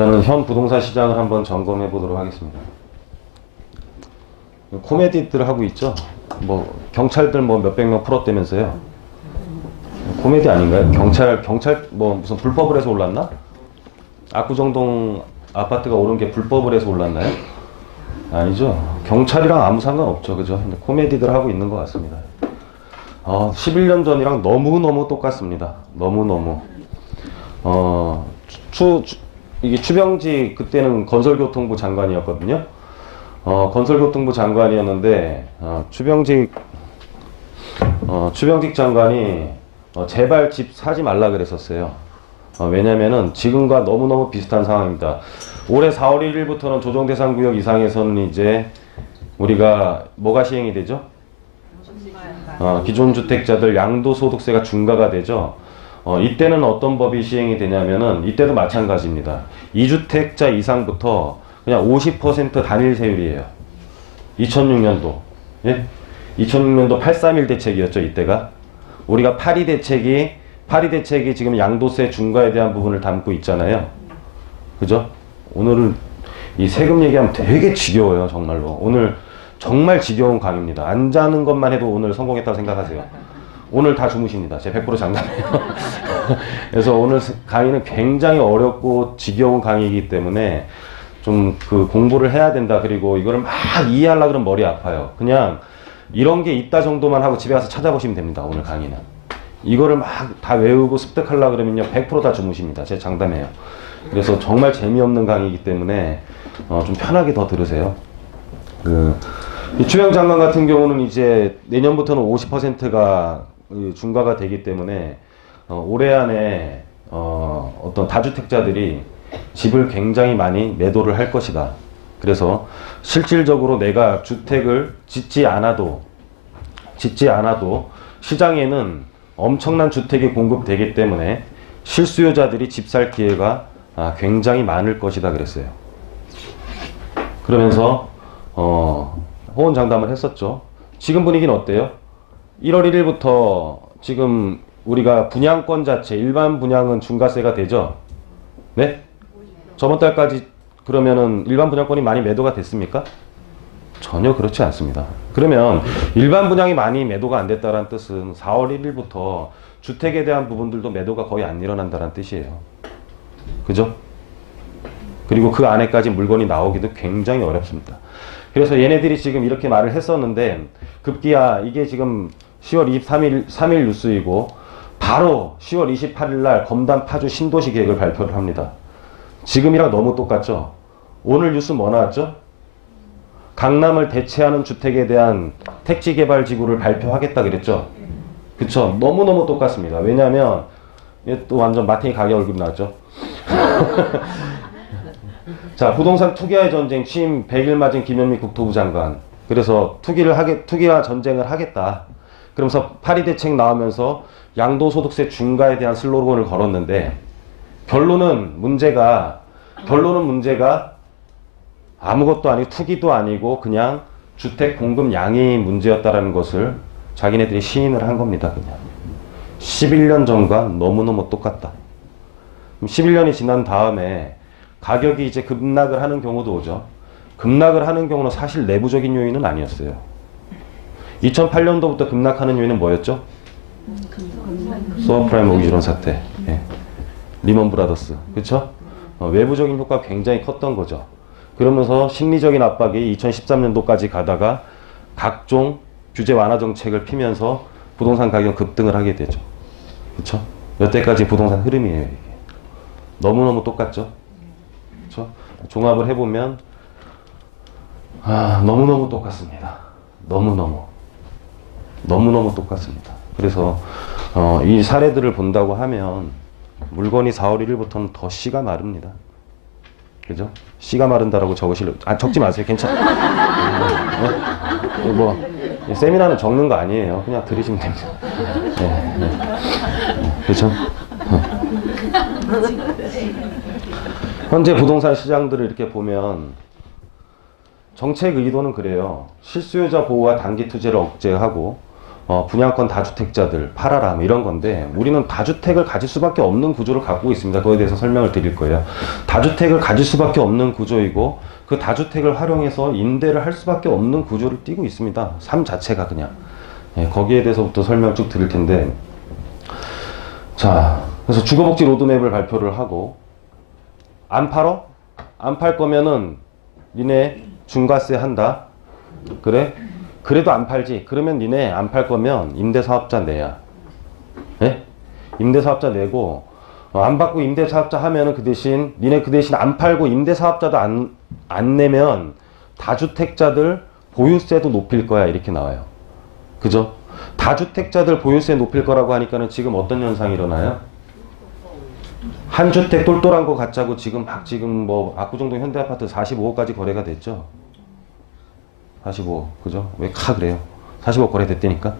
저는 현 부동산 시장을 한번 점검해 보도록 하겠습니다. 코미디들 하고 있죠. 뭐 경찰들 뭐 몇백 명 풀었다면서요. 코미디 아닌가요? 경찰 경찰 뭐 무슨 불법을 해서 올랐나? 압구정동 아파트가 오른 게 불법을 해서 올랐나요? 아니죠. 경찰이랑 아무 상관 없죠, 그죠? 코미디들 하고 있는 것 같습니다. 어, 11년 전이랑 너무 너무 똑같습니다. 너무 너무. 어, 추, 추 이게 추병지 그때는 건설교통부 장관이었거든요. 어, 건설교통부 장관이었는데 어, 추병직 어, 추병직 장관이 어, 제발 집 사지 말라 그랬었어요. 어, 왜냐면은 지금과 너무너무 비슷한 상황입니다. 올해 4월 1일부터는 조정대상 구역 이상에서는 이제 우리가 뭐가 시행이 되죠? 어, 기존 주택자들 양도소득세가 중과가 되죠. 어, 이때는 어떤 법이 시행이 되냐면은 이때도 마찬가지입니다. 2주택자 이상부터 그냥 50% 단일 세율이에요. 2006년도. 예? 2006년도 831 대책이었죠, 이때가. 우리가 82 대책이 82 대책이 지금 양도세 중과에 대한 부분을 담고 있잖아요. 그죠? 오늘은 이 세금 얘기하면 되게 지겨워요, 정말로. 오늘 정말 지겨운 강의입니다. 안 자는 것만 해도 오늘 성공했다고 생각하세요. 오늘 다 주무십니다. 제 100% 장담해요. 그래서 오늘 강의는 굉장히 어렵고 지겨운 강의이기 때문에 좀 그 공부를 해야 된다. 그리고 이거를 막 이해하려 그러면 머리 아파요. 그냥 이런 게 있다 정도만 하고 집에 가서 찾아보시면 됩니다. 오늘 강의는. 이거를 막 다 외우고 습득하려 그러면요. 100%다 주무십니다. 제 장담해요. 그래서 정말 재미없는 강의이기 때문에 어, 좀 편하게 더 들으세요. 그, 이 추영 장관 같은 경우는 이제 내년부터는 50%가 중과가 되기 때문에 어, 올해 안에 어, 어떤 다주택자들이 집을 굉장히 많이 매도를 할 것이다. 그래서 실질적으로 내가 주택을 짓지 않아도 짓지 않아도 시장에는 엄청난 주택이 공급되기 때문에 실수요자들이 집 살 기회가 아, 굉장히 많을 것이다 그랬어요. 그러면서 어, 호언 장담을 했었죠. 지금 분위기는 어때요? 1월 1일부터 지금 우리가 분양권 자체 일반 분양은 중과세가 되죠. 네? 저번 달까지 그러면은 일반 분양권이 많이 매도가 됐습니까? 전혀 그렇지 않습니다. 그러면 일반 분양이 많이 매도가 안 됐다는 뜻은 4월 1일부터 주택에 대한 부분들도 매도가 거의 안 일어난다는 뜻이에요. 그죠? 그리고 그 안에까지 물건이 나오기도 굉장히 어렵습니다. 그래서 얘네들이 지금 이렇게 말을 했었는데 급기야 이게 지금 10월 23일 3일 뉴스이고 바로 10월 28일 날 검단 파주 신도시 계획을 발표를 합니다. 지금이랑 너무 똑같죠? 오늘 뉴스 뭐 나왔죠? 강남을 대체하는 주택에 대한 택지 개발 지구를 발표하겠다 그랬죠? 그쵸? 너무너무 똑같습니다. 왜냐하면 또 완전 마탱이 가게 얼굴 나왔죠? 자, 부동산 투기와의 전쟁 취임 100일 맞은 김현미 국토부 장관. 그래서 투기를 하게, 투기와 전쟁을 하겠다. 그러면서 파리 대책 나오면서 양도소득세 중과에 대한 슬로건을 걸었는데 결론은 문제가 결론은 문제가 아무것도 아니고 투기도 아니고 그냥 주택 공급 양이 문제였다라는 것을 자기네들이 시인을 한 겁니다. 그냥 11년 전과 너무너무 똑같다. 11년이 지난 다음에 가격이 이제 급락을 하는 경우도 오죠. 급락을 하는 경우는 사실 내부적인 요인은 아니었어요. 2008년도부터 급락하는 요인은 뭐였죠? 서프라임 모기지론 사태, 예. 리먼 브라더스, 그렇죠? 어, 외부적인 효과가 굉장히 컸던 거죠. 그러면서 심리적인 압박이 2013년도까지 가다가 각종 규제 완화 정책을 피면서 부동산 가격 급등을 하게 되죠. 그렇죠? 여태까지 부동산 흐름이에요, 이게. 너무너무 똑같죠? 그렇죠? 종합을 해보면 아, 너무너무 똑같습니다. 너무너무. 너무너무 똑같습니다. 그래서 어, 이 사례들을 본다고 하면 물건이 4월 1일부터는 더 씨가 마릅니다. 그죠? 씨가 마른다라고 적으실 아 적지 마세요. 괜찮아. 네? 뭐 세미나는 적는 거 아니에요. 그냥 들으시면 됩니다. 네, 네. 그렇죠? 현재 부동산 시장들을 이렇게 보면 정책 의도는 그래요. 실수요자 보호와 단기 투자를 억제하고 어, 분양권 다주택자들 팔아라 뭐 이런 건데 우리는 다주택을 가질 수밖에 없는 구조를 갖고 있습니다. 그거에 대해서 설명을 드릴 거예요. 다주택을 가질 수밖에 없는 구조이고 그 다주택을 활용해서 임대를 할 수밖에 없는 구조를 띠고 있습니다. 삶 자체가 그냥 예, 거기에 대해서부터 설명 쭉 드릴 텐데 자 그래서 주거복지 로드맵을 발표를 하고 안 팔어? 안 팔 거면은 니네 중과세 한다. 그래? 그래도 안 팔지. 그러면 니네 안 팔 거면 임대사업자 내야. 예? 임대사업자 내고 어, 안 받고 임대사업자 하면은 그 대신 니네 그 대신 안 팔고 임대사업자도 안, 안 내면 다주택자들 보유세도 높일 거야 이렇게 나와요. 그죠? 다주택자들 보유세 높일 거라고 하니까는 지금 어떤 현상이 일어나요? 한 주택 똘똘한 거 갖자고 지금 막 지금 뭐 압구정동 현대아파트 45호까지 거래가 됐죠. 45 그죠? 왜 카 그래요? 45 거래됐다니까.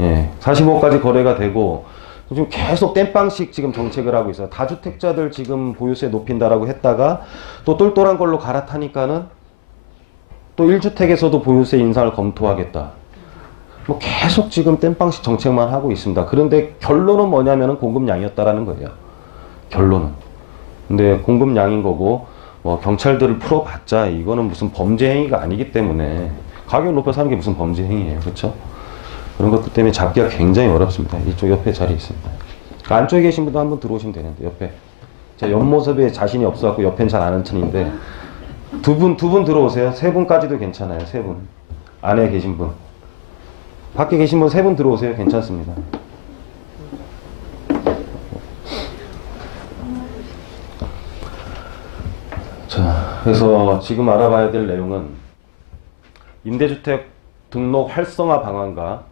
예, 45까지 거래가 되고 지금 계속 땜빵식 지금 정책을 하고 있어요. 다주택자들 지금 보유세 높인다라고 했다가 또 똘똘한 걸로 갈아타니까는 또 1주택에서도 보유세 인상을 검토하겠다. 뭐 계속 지금 땜빵식 정책만 하고 있습니다. 그런데 결론은 뭐냐면은 공급량이었다라는 거예요. 결론은. 근데 공급량인 거고 뭐 경찰들을 풀어봤자 이거는 무슨 범죄 행위가 아니기 때문에 가격 높여서 하는 게 무슨 범죄 행위예요, 그렇죠? 그런 것들 때문에 잡기가 굉장히 어렵습니다. 이쪽 옆에 자리 있습니다. 그 안쪽에 계신 분도 한번 들어오시면 되는데 옆에 제 옆모습에 자신이 없어갖고 옆엔 잘 아는 튼인데 두 분 두 분 들어오세요. 세 분까지도 괜찮아요. 세 분. 안에 계신 분. 밖에 계신 분 세 분 들어오세요. 괜찮습니다. 자, 그래서 지금 알아봐야 될 내용은 임대주택 등록 활성화 방안과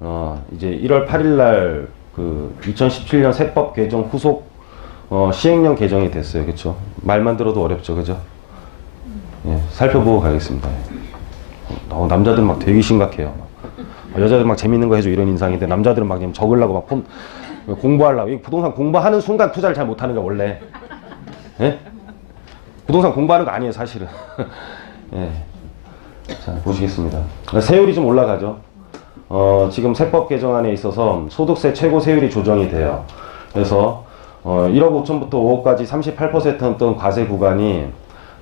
어, 이제 1월 8일 날 그 2017년 세법 개정 후속 어, 시행령 개정이 됐어요. 그렇죠? 말만 들어도 어렵죠. 그죠? 예, 살펴보고 가겠습니다. 어, 남자들 막 되게 심각해요. 어, 여자들 막 재밌는 거 해줘 이런 인상인데 남자들은 막 그냥 적으려고 막 폼, 공부하려고 이 부동산 공부하는 순간 투자를 잘 못하는 거 원래. 예? 부동산 공부하는 거 아니에요, 사실은. 예. 자, 보시겠습니다. 세율이 좀 올라가죠. 어, 지금 세법 개정안에 있어서 소득세 최고 세율이 조정이 돼요. 그래서 어, 1억 5천부터 5억까지 38%였던 과세 구간이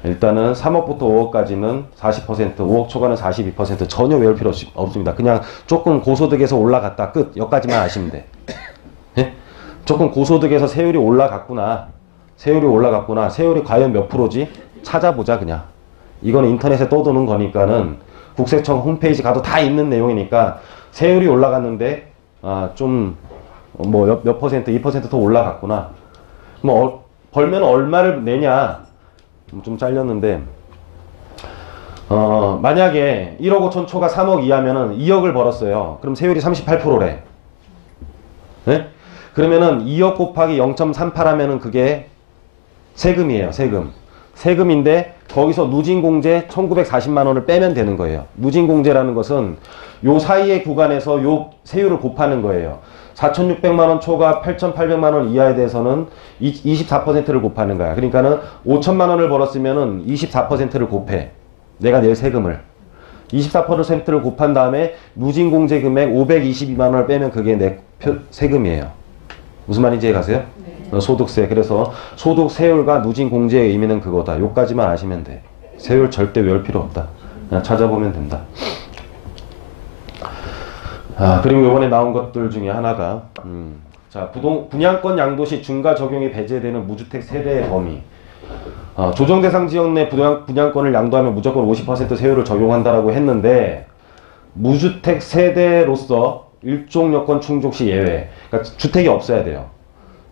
일단은 3억부터 5억까지는 40%, 5억 초과는 42% 전혀 외울 필요 없, 없습니다. 그냥 조금 고소득에서 올라갔다 끝 여기까지만 아시면 돼. 예? 조금 고소득에서 세율이 올라갔구나. 세율이 올라갔구나. 세율이 과연 몇 프로지? 찾아보자 그냥. 이거는 인터넷에 떠도는 거니까는 국세청 홈페이지 가도 다 있는 내용이니까 세율이 올라갔는데 아, 좀뭐 몇 퍼센트, 2%더 올라갔구나. 뭐 어, 벌면 얼마를 내냐? 좀 잘렸는데 어, 만약에 1억 5천 초가 3억 이하면은 2억을 벌었어요. 그럼 세율이 38%래. 네? 그러면은 2억 곱하기 0.38 하면은 그게 세금이에요, 세금. 세금인데 거기서 누진공제 1940만 원을 빼면 되는 거예요. 누진공제라는 것은 요 사이의 구간에서 요 세율을 곱하는 거예요. 4,600만 원 초과 8,800만 원 이하에 대해서는 24%를 곱하는 거야. 그러니까는 5천만 원을 벌었으면은 24%를 곱해. 내가 낼 세금을. 24%를 곱한 다음에 누진공제 금액 522만 원을 빼면 그게 내 표, 세금이에요. 무슨 말인지 이해 가세요? 어, 소득세. 그래서 소득 세율과 누진 공제의 의미는 그거다. 요까지만 아시면 돼. 세율 절대 외울 필요 없다. 그냥 찾아보면 된다. 아, 그리고 이번에 나온 것들 중에 하나가 음, 자 부동 분양권 양도시 중과 적용이 배제되는 무주택 세대의 범위. 어, 조정 대상 지역 내 분양, 분양권을 양도하면 무조건 50% 세율을 적용한다라고 했는데 무주택 세대로서 일종 여건 충족 시 예외. 그러니까 주택이 없어야 돼요.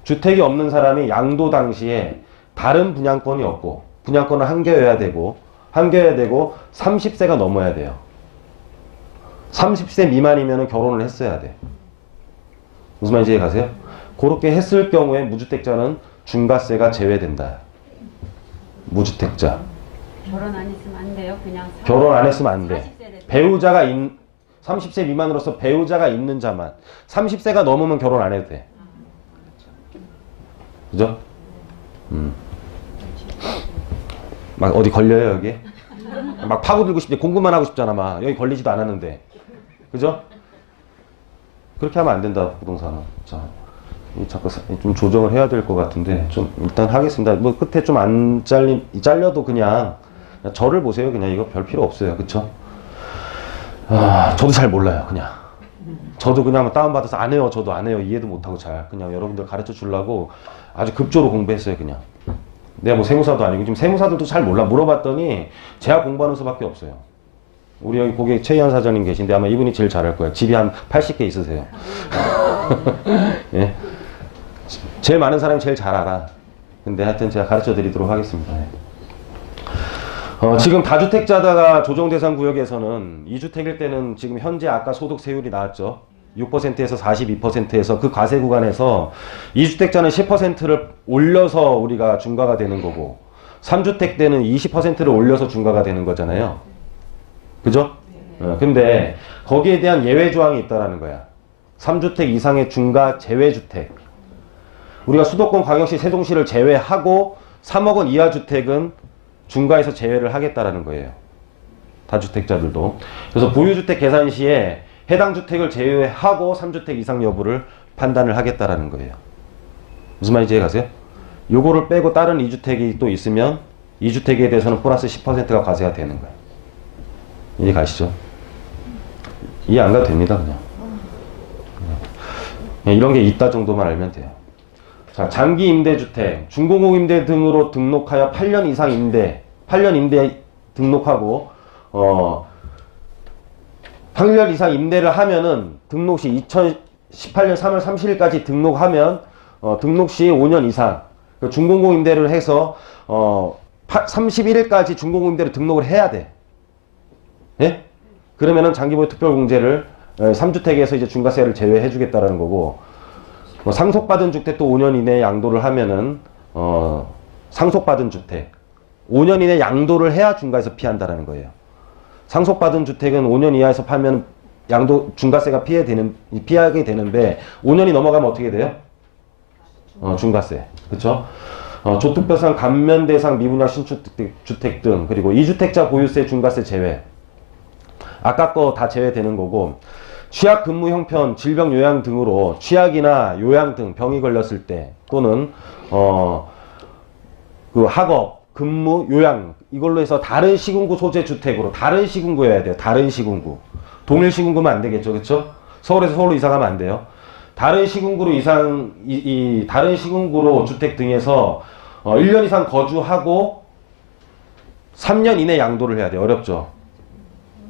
주택이 없는 사람이 양도 당시에 다른 분양권이 없고 분양권을 한개여야 되고 한 개여야 되고 30세가 넘어야 돼요. 30세 미만이면 결혼을 했어야 돼. 무슨 말인지 이해 가세요? 그렇게 했을 경우에 무주택자는 중과세가 제외된다. 무주택자. 결혼 안 했으면 안 돼요. 그냥 사- 결혼 안 했으면 안 돼. 40세 될 때. 배우자가 있, 30세 미만으로서 배우자가 있는 자만 30세가 넘으면 결혼 안 해도 돼. 그죠? 음. 막 어디 걸려요 여기? 막 파고들고 싶지 공부만 하고 싶잖아 막 여기 걸리지도 않았는데 그죠? 그렇게 하면 안 된다 부동산은. 자, 이 자꾸 사- 좀 조정을 해야 될 것 같은데 좀 일단 하겠습니다. 뭐 끝에 좀 안 잘리 잘려도 그냥 그냥 저를 보세요. 그냥 이거 별 필요 없어요. 그쵸? 아, 저도 잘 몰라요. 그냥. 저도 그냥 다운받아서 안 해요. 저도 안 해요. 이해도 못하고 잘. 그냥 여러분들 가르쳐 주려고 아주 급조로 공부했어요. 그냥. 내가 뭐 세무사도 아니고 지금 세무사들도 잘 몰라. 물어봤더니 제가 공부하는 수밖에 없어요. 우리 여기 고객 최희한 사장님 계신데 아마 이분이 제일 잘할 거예요. 집이 한 80개 있으세요. 예. 제일 많은 사람이 제일 잘 알아. 근데 하여튼 제가 가르쳐 드리도록 하겠습니다. 예. 어, 지금 다주택자다가 조정 대상 구역에서는 2주택일 때는 지금 현재 아까 소득 세율이 나왔죠. 6%에서 42%에서 그 과세 구간에서 2주택자는 10%를 올려서 우리가 중과가 되는 거고 3주택 때는 20%를 올려서 중과가 되는 거잖아요. 그죠? 어, 근데 거기에 대한 예외 조항이 있다라는 거야. 3주택 이상의 중과 제외 주택. 우리가 수도권 광역시 세종시를 제외하고 3억 원 이하 주택은 중과에서 제외를 하겠다라는 거예요. 다주택자들도. 그래서 보유주택 계산 시에 해당 주택을 제외하고 3주택 이상 여부를 판단을 하겠다라는 거예요. 무슨 말인지 이해 가세요? 요거를 빼고 다른 2주택이 또 있으면 2주택에 대해서는 플러스 10%가 과세가 되는 거예요. 이해 가시죠? 이해 안 가도 됩니다, 그냥. 그냥 이런 게 있다 정도만 알면 돼요. 자, 장기 임대주택, 중공업 임대 등으로 등록하여 8년 이상 임대, 8년 임대 등록하고 어 8년 이상 임대를 하면은 등록 시 2018년 3월 30일까지 등록하면 어, 등록 시 5년 이상 그 중공업 임대를 해서 어 31일까지 중공업 임대를 등록을 해야 돼. 예? 그러면은 장기보유 특별공제를 3주택에서 이제 중과세를 제외해 주겠다라는 거고 뭐 상속받은 주택도 5년 이내에 양도를 하면은 어 상속받은 주택 5년 이내 양도를 해야 중과에서 피한다라는 거예요. 상속받은 주택은 5년 이하에서 팔면 양도 중과세가 피해 되는 피하게 되는데 5년이 넘어가면 어떻게 돼요? 어, 중과세. 그렇죠? 어, 조특별상 감면 대상 미분양 신축 주택 등 그리고 2주택자 보유세 중과세 제외. 아까 거 다 제외되는 거고 취약 근무 형편, 질병 요양 등으로 취약이나 요양 등 병이 걸렸을 때 또는 어 그 학업, 근무, 요양 이걸로 해서 다른 시군구 소재 주택으로 다른 시군구여야 돼요. 다른 시군구. 동일 시군구면 안 되겠죠. 그렇죠? 서울에서 서울로 이사 가면 안 돼요. 다른 시군구로 이상 이, 이 다른 시군구로 주택 등에서 어 1년 이상 거주하고 3년 이내 양도를 해야 돼. 어렵죠.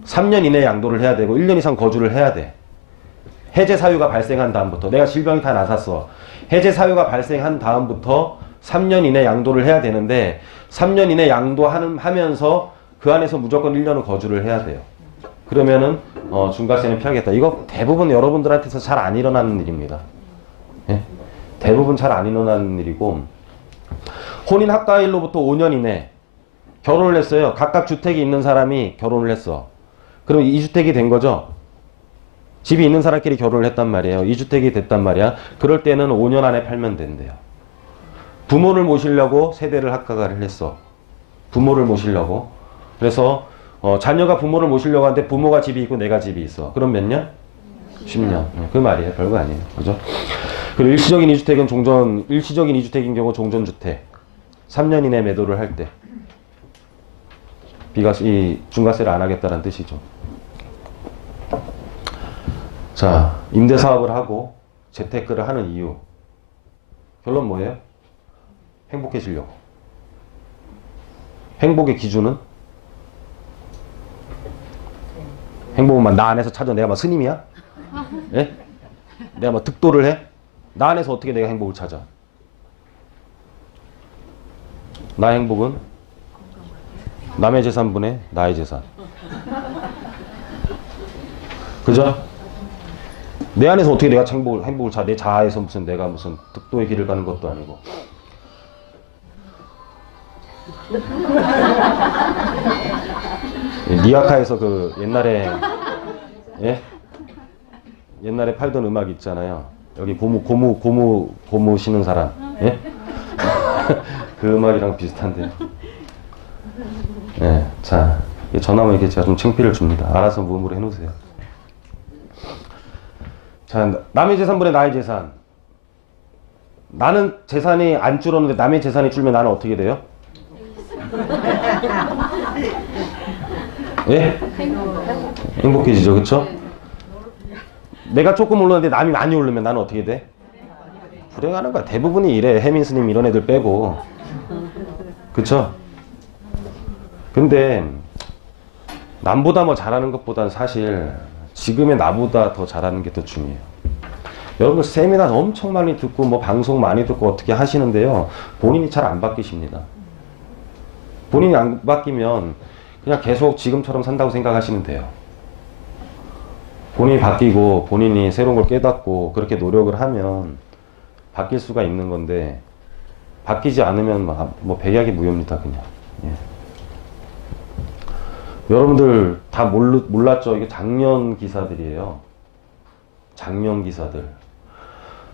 3년 이내 양도를 해야 되고 1년 이상 거주를 해야 돼. 해제 사유가 발생한 다음부터 내가 질병이 다 나섰어. 해제 사유가 발생한 다음부터 3년 이내 양도를 해야 되는데 3년 이내 양도하는 하면서 그 안에서 무조건 1년은 거주를 해야 돼요. 그러면은 어, 중과세는 피하겠다. 이거 대부분 여러분들한테서 잘 안 일어나는 일입니다. 예? 대부분 잘 안 일어나는 일이고 혼인 합가일로부터 5년 이내 결혼을 했어요. 각각 주택이 있는 사람이 결혼을 했어. 그럼 2주택이 된 거죠? 집이 있는 사람끼리 결혼을 했단 말이에요. 2주택이 됐단 말이야. 그럴 때는 5년 안에 팔면 된대요. 부모를 모시려고 세대를 합가를 했어. 부모를 모시려고. 그래서 어, 자녀가 부모를 모시려고 하는데 부모가 집이 있고 내가 집이 있어. 그럼 몇 년? 10년. 응, 그 말이에요. 별거 아니에요. 그죠? 그리고 일시적인 2주택은 종전, 일시적인 2주택인 경우 종전주택. 3년 이내 매도를 할 때. 비가, 이 중과세를 안 하겠다는 뜻이죠. 자, 임대 사업을 하고 재테크를 하는 이유. 결론 뭐예요? 행복해지려고. 행복의 기준은? 행복은 막나 안에서 찾아. 내가 막 스님이야? 예? 내가 막 득도를 해? 나 안에서 어떻게 내가 행복을 찾아? 나 행복은 남의 재산분의 나의 재산. 그죠? 내 안에서 어떻게 내가 행복을, 행복을 찾아? 내 자아에서 무슨 내가 무슨 득도의 길을 가는 것도 아니고. 예, 니아카에서 그 옛날에 예? 옛날에 팔던 음악 있잖아요. 여기 고무 고무 고무 고무 신는 사람. 예? 그 음악이랑 비슷한데. 예. 자, 이 전화만 이렇게 제가 좀 창피를 줍니다. 알아서 무음으로 해 놓으세요. 자, 남의 재산분의 나의 재산. 나는 재산이 안 줄었는데 남의 재산이 줄면 나는 어떻게 돼요? 예? 행복해지죠, 그쵸? 내가 조금 오르는데 남이 많이 오르면 나는 어떻게 돼? 불행하는 거야. 대부분이 이래. 해민 스님 이런 애들 빼고. 그쵸? 근데 남보다 뭐 잘하는 것보다는 사실 지금의 나보다 더 잘하는 게 더 중요해요. 여러분 세미나 엄청 많이 듣고 뭐 방송 많이 듣고 어떻게 하시는데요. 본인이 잘 안 바뀌십니다. 본인이 안 바뀌면 그냥 계속 지금처럼 산다고 생각하시면 돼요. 본인이 바뀌고 본인이 새로운 걸 깨닫고 그렇게 노력을 하면 바뀔 수가 있는 건데 바뀌지 않으면 뭐, 뭐 백약이 무효입니다 그냥. 예. 여러분들 다 몰, 몰랐죠? 이게 작년 기사들이에요. 작년 기사들.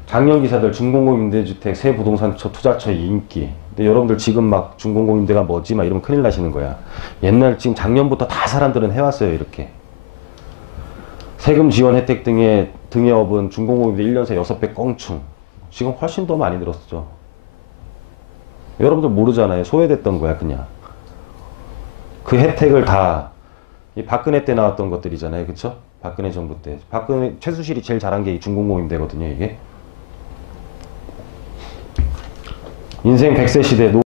작년 기사들 중공공 임대주택 새 부동산처 투자처의 인기. 근데 여러분들 지금 막 중공공 임대가 뭐지? 막 이러면 큰일 나시는 거야. 옛날 지금 작년부터 다 사람들은 해왔어요 이렇게. 세금 지원 혜택 등의 등의 업은 중공공 임대 1년 새 6배 껑충. 지금 훨씬 더 많이 늘었죠. 여러분들 모르잖아요. 소외됐던 거야 그냥. 그 혜택을 다 이 박근혜 때 나왔던 것들이잖아요. 그쵸? 박근혜 정부 때. 박근혜, 최수실이 제일 잘한 게 이 중공공 임대거든요, 이게. 인생 100세 시대 노